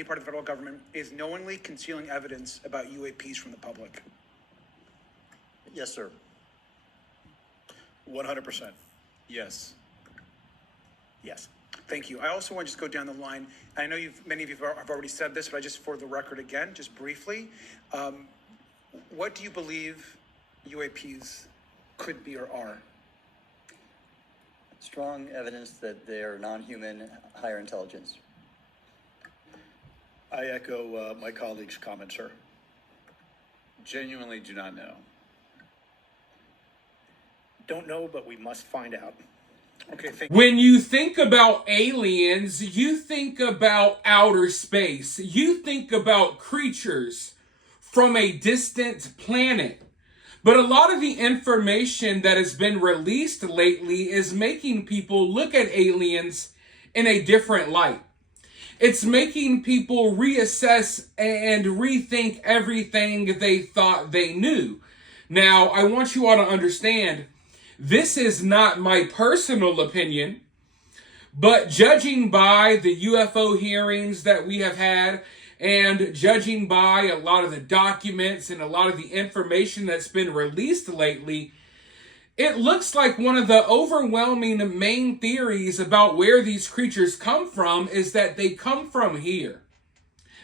any part of the federal government is knowingly concealing evidence about UAPs from the public? Yes, sir. 100%. Yes. Yes. Thank you. I also want to just go down the line. I know many of you have already said this, but I just, for the record again, just briefly, what do you believe UAPs could be or are? Strong evidence that they are non-human, higher intelligence. I echo my colleague's comments, sir. Genuinely do not know. Don't know, but we must find out. Okay, thank you. When you think about aliens, you think about outer space. You think about creatures from a distant planet. But a lot of the information that has been released lately is making people look at aliens in a different light. It's making people reassess and rethink everything they thought they knew. Now, I want you all to understand, this is not my personal opinion, but judging by the UFO hearings that we have had, and judging by a lot of the documents and a lot of the information that's been released lately, it looks like one of the overwhelming main theories about where these creatures come from is that they come from here.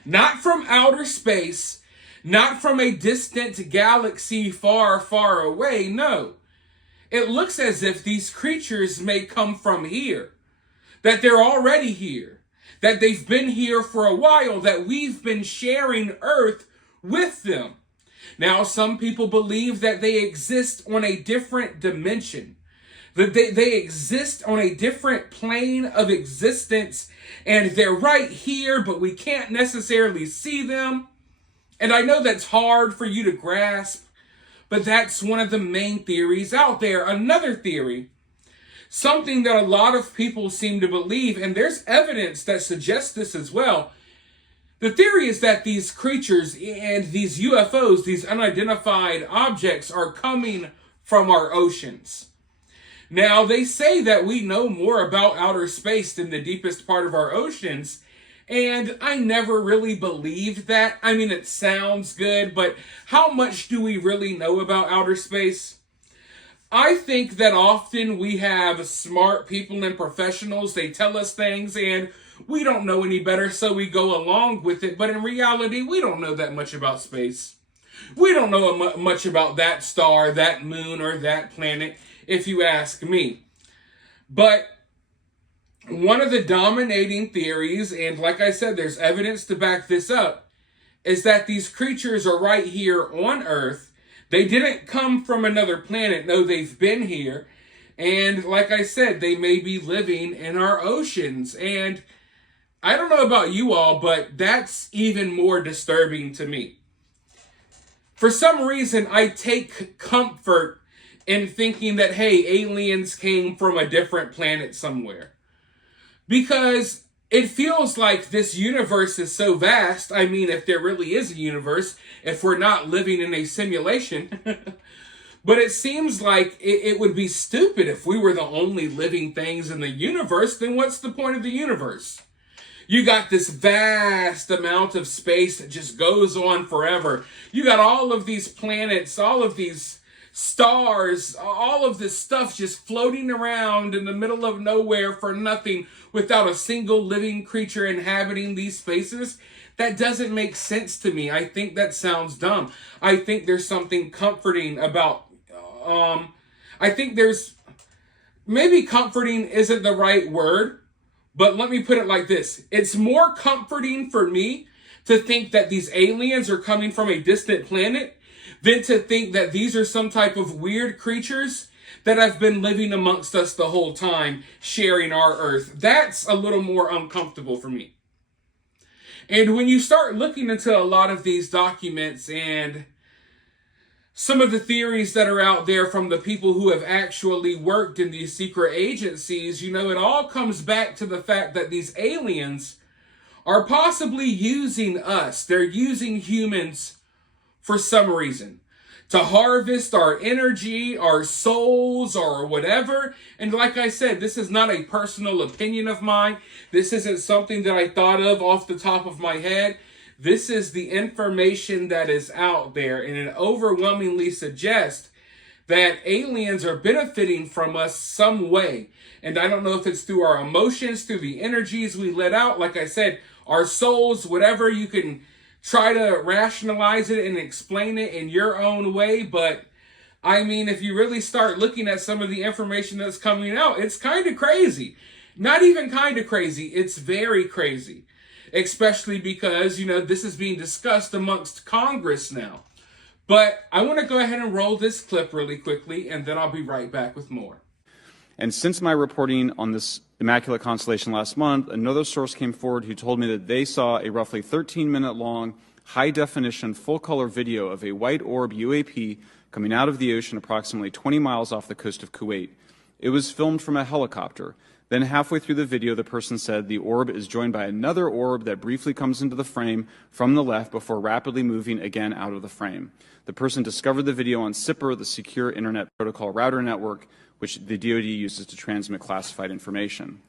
Not from outer space, not from a distant galaxy far, far away, no. It looks as if these creatures may come from here, that they're already here, that they've been here for a while, that we've been sharing Earth with them. Now, some people believe that they exist on a different dimension, that they exist on a different plane of existence, and they're right here, but we can't necessarily see them. And I know that's hard for you to grasp, but that's one of the main theories out there. Another theory, something that a lot of people seem to believe, and there's evidence that suggests this as well. The theory is that these creatures and these UFOs, these unidentified objects, are coming from our oceans. Now, they say that we know more about outer space than the deepest part of our oceans, and I never really believed that. I mean, it sounds good, but how much do we really know about outer space? I think that often we have smart people and professionals. They tell us things and we don't know any better, so we go along with it. But in reality, we don't know that much about space. We don't know much about that star, that moon, or that planet, if you ask me. But one of the dominating theories, and like I said, there's evidence to back this up, is that these creatures are right here on Earth. They didn't come from another planet. No, they've been here. And like I said, they may be living in our oceans. And I don't know about you all, but that's even more disturbing to me. For some reason, I take comfort in thinking that, hey, aliens came from a different planet somewhere. Because it feels like this universe is so vast. I mean, if there really is a universe, if we're not living in a simulation. But it seems like it would be stupid if we were the only living things in the universe. Then what's the point of the universe? You got this vast amount of space that just goes on forever. You got all of these planets, all of these stars, all of this stuff just floating around in the middle of nowhere for nothing without a single living creature inhabiting these spaces. That doesn't make sense to me. I think that sounds dumb. I think there's something comforting about, I think there's, maybe comforting isn't the right word, but let me put it like this. It's more comforting for me to think that these aliens are coming from a distant planet than to think that these are some type of weird creatures that have been living amongst us the whole time, sharing our Earth. That's a little more uncomfortable for me. And when you start looking into a lot of these documents and some of the theories that are out there from the people who have actually worked in these secret agencies, you know, it all comes back to the fact that these aliens are possibly using us. They're using humans for some reason. to harvest our energy, our souls, or whatever. And like I said, this is not a personal opinion of mine. This isn't something that I thought of off the top of my head. This is the information that is out there, and it overwhelmingly suggests that aliens are benefiting from us some way. And I don't know if it's through our emotions, through the energies we let out. Like I said, our souls, whatever, you can try to rationalize it and explain it in your own way. But I mean, if you really start looking at some of the information that's coming out, it's kind of crazy. Not even kind of crazy. It's very crazy. Especially because, this is being discussed amongst Congress now. But I want to go ahead and roll this clip really quickly, and then I'll be right back with more. And since my reporting on this immaculate constellation last month, another source came forward who told me that they saw a roughly 13-minute long, high-definition, full-color video of a white orb UAP coming out of the ocean approximately 20 miles off the coast of Kuwait. It was filmed from a helicopter. Then halfway through the video, the person said the orb is joined by another orb that briefly comes into the frame from the left before rapidly moving again out of the frame. The person discovered the video on SIPR, the Secure Internet Protocol Router Network, which the DoD uses to transmit classified information.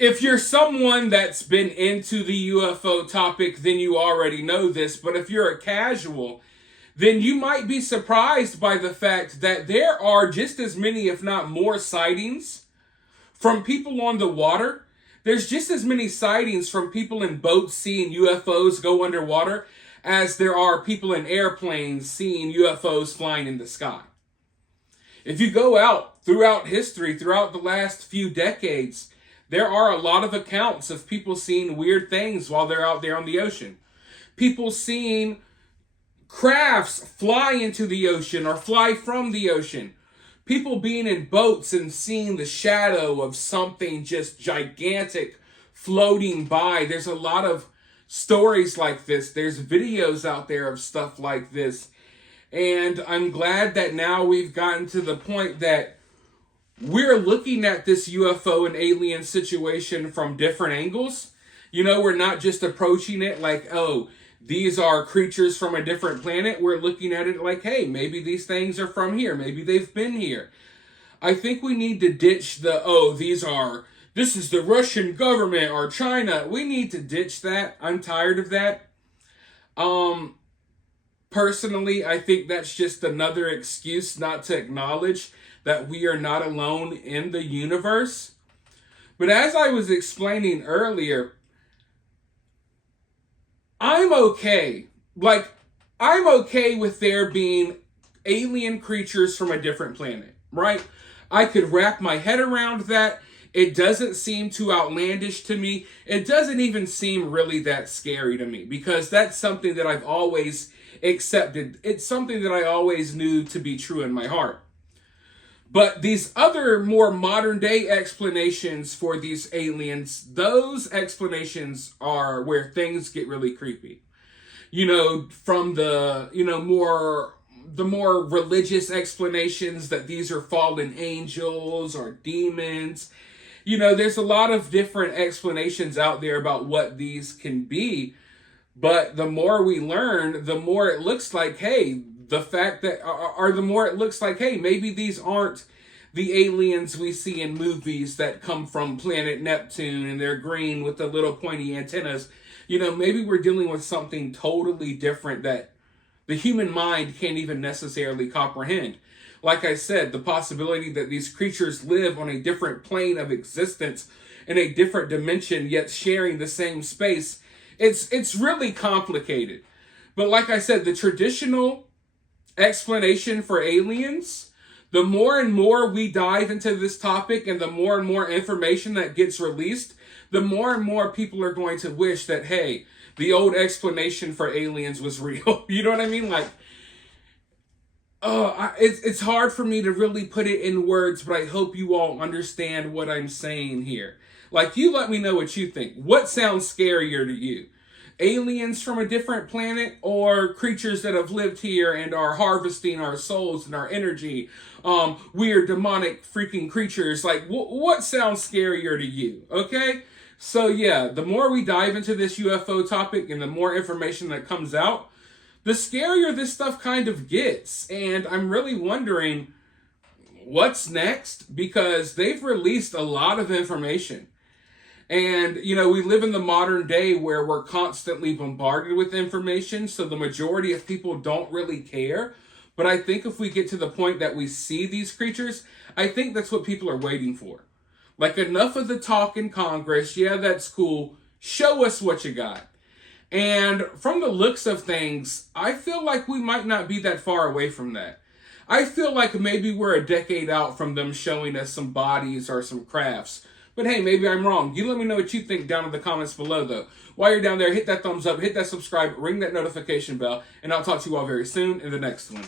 If you're someone that's been into the UFO topic, then you already know this. But if you're a casual, then you might be surprised by the fact that there are just as many, if not more, sightings from people on the water. There's just as many sightings from people in boats seeing UFOs go underwater as there are people in airplanes seeing UFOs flying in the sky. If you go out throughout history, throughout the last few decades, there are a lot of accounts of people seeing weird things while they're out there on the ocean. People seeing crafts fly into the ocean or fly from the ocean. People being in boats and seeing the shadow of something just gigantic floating by. There's a lot of stories like this. There's videos out there of stuff like this. And I'm glad that now we've gotten to the point that we're looking at this UFO and alien situation from different angles. We're not just approaching it like, oh, these are creatures from a different planet. We're looking at it like, hey, maybe these things are from here. Maybe they've been here. I think we need to ditch this is the Russian government or China. We need to ditch that. I'm tired of that. Personally, I think that's just another excuse not to acknowledge that we are not alone in the universe. But as I was explaining earlier, I'm okay. I'm okay with there being alien creatures from a different planet, right? I could wrap my head around that. It doesn't seem too outlandish to me. It doesn't even seem really that scary to me because that's something that I've always accepted. It's something that I always knew to be true in my heart. But these other more modern day explanations for these aliens, those explanations are where things get really creepy. From the more religious explanations that these are fallen angels or demons. There's a lot of different explanations out there about what these can be. But the more we learn, the more it looks like, hey, maybe these aren't the aliens we see in movies that come from planet Neptune and they're green with the little pointy antennas. Maybe we're dealing with something totally different that the human mind can't even necessarily comprehend. Like I said, the possibility that these creatures live on a different plane of existence in a different dimension, yet sharing the same space. It's really complicated. But like I said, the traditional explanation for aliens, the more and more we dive into this topic and the more and more information that gets released, the more and more people are going to wish that, hey, the old explanation for aliens was real. You know what I mean? It's hard for me to really put it in words, but I hope you all understand what I'm saying here. You let me know what you think. What sounds scarier to you? Aliens from a different planet or creatures that have lived here and are harvesting our souls and our energy? Weird demonic freaking creatures. What sounds scarier to you? Okay? So yeah, the more we dive into this UFO topic and the more information that comes out, the scarier this stuff kind of gets. And I'm really wondering what's next, because they've released a lot of information. And, you know, we live in the modern day where we're constantly bombarded with information, so the majority of people don't really care. But I think if we get to the point that we see these creatures, I think that's what people are waiting for. Like, enough of the talk in Congress. Yeah, that's cool. Show us what you got. And from the looks of things, I feel like we might not be that far away from that. I feel like maybe we're a decade out from them showing us some bodies or some crafts. But hey, maybe I'm wrong. You let me know what you think down in the comments below, though. While you're down there, hit that thumbs up, hit that subscribe, ring that notification bell, and I'll talk to you all very soon in the next one.